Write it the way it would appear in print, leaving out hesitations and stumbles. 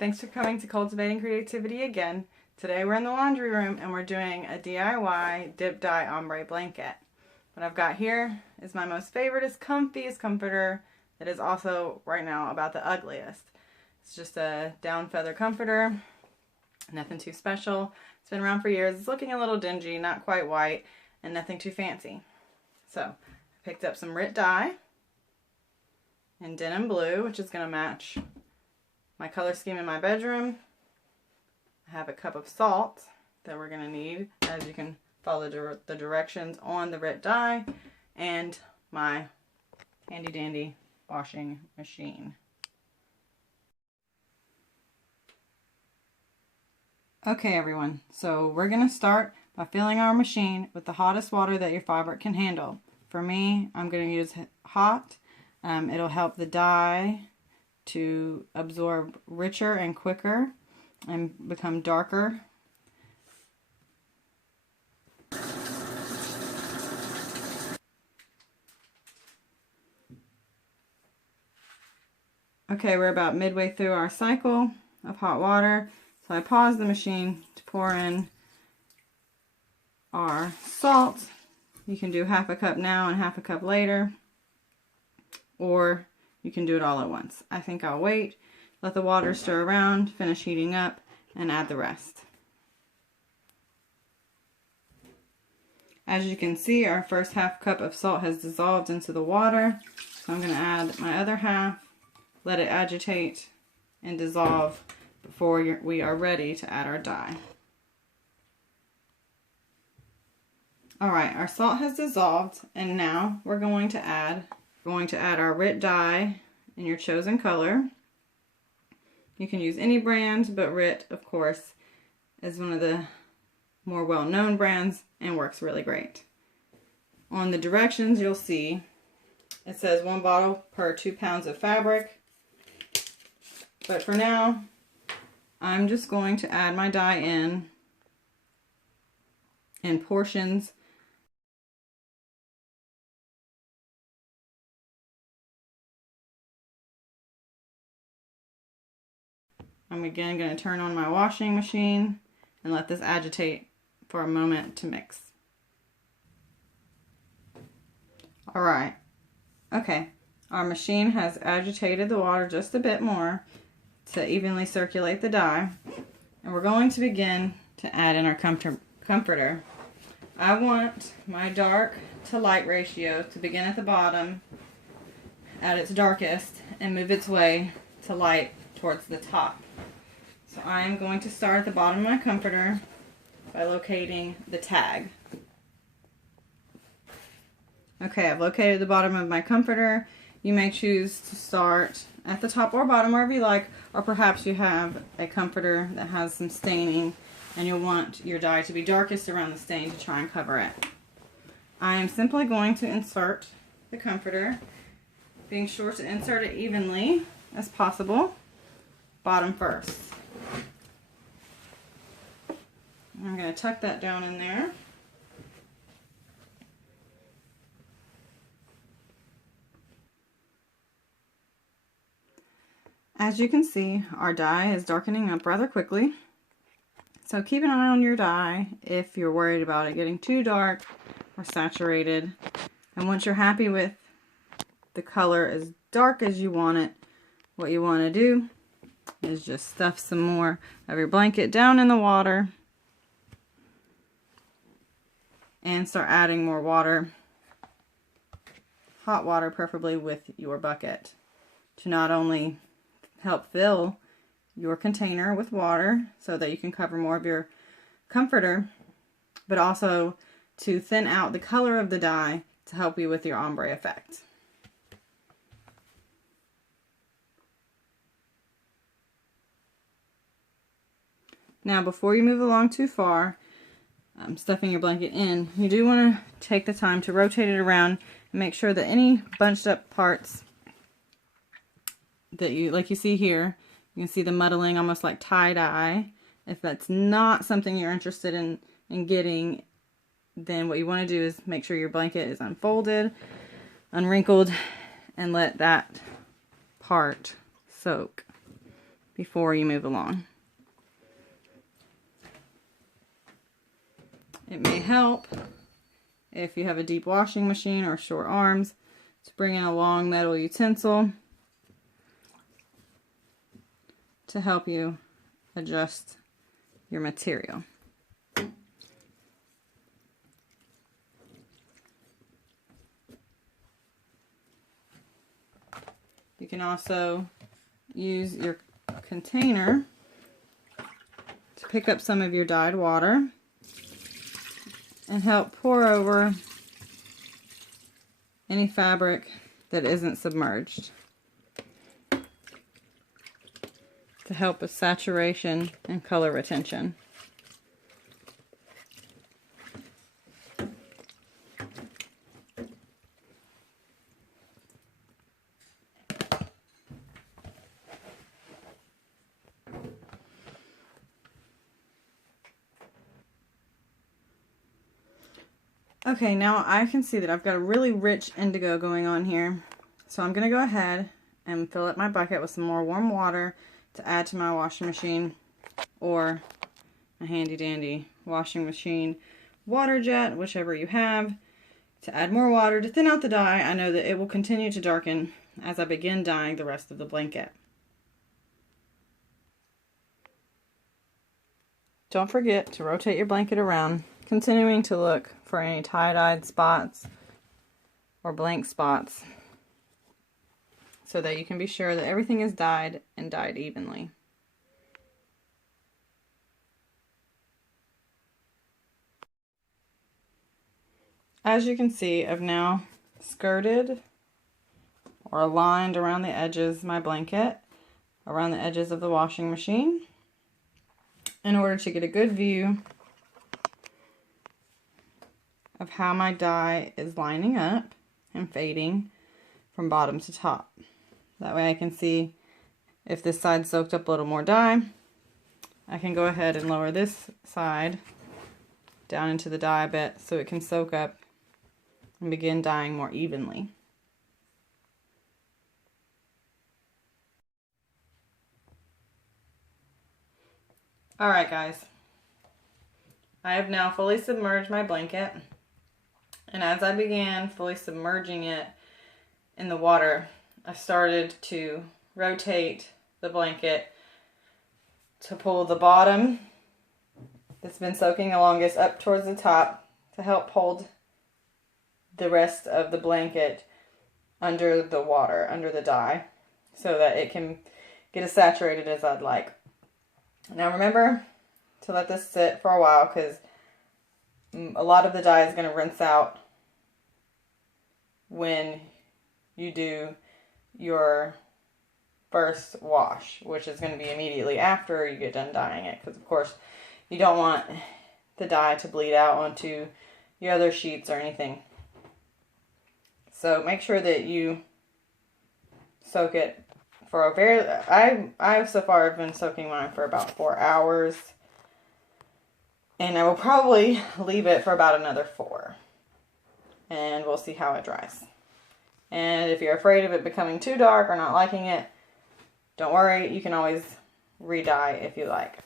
Thanks for coming to Cultivating Creativity again. Today we're in the laundry room and we're doing a DIY Dip Dye Ombre Blanket. What I've got here is my most favorite, comfiest comforter that is also right now about the ugliest. It's just a down feather comforter, nothing too special. It's been around for years. It's looking a little dingy, not quite white, and nothing too fancy. So I picked up some Dip Dye in denim blue, which is going to match my color scheme in my bedroom. I have a cup of salt that we're going to need, as you can follow the directions on the Dip Dye, and my handy dandy washing machine. Okay everyone, so we're going to start by filling our machine with the hottest water that your fabric can handle. For me, I'm going to use hot. It'll help the dye to absorb richer and quicker and become darker. Okay, we're about midway through our cycle of hot water, so I paused the machine to pour in our salt. You can do half a cup now and half a cup later, or you can do it all at once. I think I'll wait, let the water stir around, finish heating up, and add the rest. As you can see, our first half cup of salt has dissolved into the water, so I'm going to add my other half, let it agitate and dissolve before we are ready to add our dye. Alright, our salt has dissolved, and now we're going to add our Dip Dye in your chosen color. You can use any brand, but Rit, of course, is one of the more well-known brands and works really great. On the directions, you'll see it says 1 bottle per 2 pounds of fabric. But for now, I'm just going to add my dye in portions. I'm again going to turn on my washing machine and let this agitate for a moment to mix. Alright, okay, our machine has agitated the water just a bit more to evenly circulate the dye, and we're going to begin to add in our comforter. I want my dark to light ratio to begin at the bottom at its darkest and move its way to light towards the top. So I am going to start at the bottom of my comforter by locating the tag. Okay, I've located the bottom of my comforter. You may choose to start at the top or bottom, wherever you like, or perhaps you have a comforter that has some staining and you'll want your dye to be darkest around the stain to try and cover it. I am simply going to insert the comforter, being sure to insert it evenly as possible, bottom first. I'm going to tuck that down in there. As you can see, our dye is darkening up rather quickly. So keep an eye on your dye if you're worried about it getting too dark or saturated. And once you're happy with the color as dark as you want it, what you want to do is just stuff some more of your blanket down in the water and start adding more water, hot water preferably, with your bucket to not only help fill your container with water so that you can cover more of your comforter, but also to thin out the color of the dye to help you with your ombre effect. Now, before you move along too far, stuffing your blanket in, you do want to take the time to rotate it around and make sure that any bunched up parts that you see here, you can see the muddling almost like tie-dye. If that's not something you're interested in getting, then what you want to do is make sure your blanket is unfolded, unwrinkled, and let that part soak. before you move along. It may help if you have a deep washing machine or short arms to bring in a long metal utensil to help you adjust your material. You can also use your container to pick up some of your dyed water and help pour over any fabric that isn't submerged to help with saturation and color retention. Okay, now I can see that I've got a really rich indigo going on here. So I'm going to go ahead and fill up my bucket with some more warm water to add to my washing machine, or a handy dandy washing machine water jet, whichever you have, to add more water to thin out the dye. I know that it will continue to darken as I begin dyeing the rest of the blanket. Don't forget to rotate your blanket around, continuing to look for any tie-dyed spots or blank spots so that you can be sure that everything is dyed and dyed evenly. As you can see, I've now skirted or aligned around the edges of my blanket, around the edges of the washing machine, in order to get a good view of how my dye is lining up and fading from bottom to top. That way I can see if this side soaked up a little more dye. I can go ahead and lower this side down into the dye a bit so it can soak up and begin dyeing more evenly. Alright guys, I have now fully submerged my blanket, and as I began fully submerging it in the water, I started to rotate the blanket to pull the bottom that's been soaking the longest up towards the top to help hold the rest of the blanket under the water, under the dye, so that it can get as saturated as I'd like. Now remember to let this sit for a while, because a lot of the dye is going to rinse out when you do your first wash, which is going to be immediately after you get done dyeing it, because of course you don't want the dye to bleed out onto your other sheets or anything. So make sure that you soak it for a very, I've so far have been soaking mine for about 4 hours, and I will probably leave it for about another 4, and we'll see how it dries. And if you're afraid of it becoming too dark or not liking it, don't worry, you can always re-dye if you like.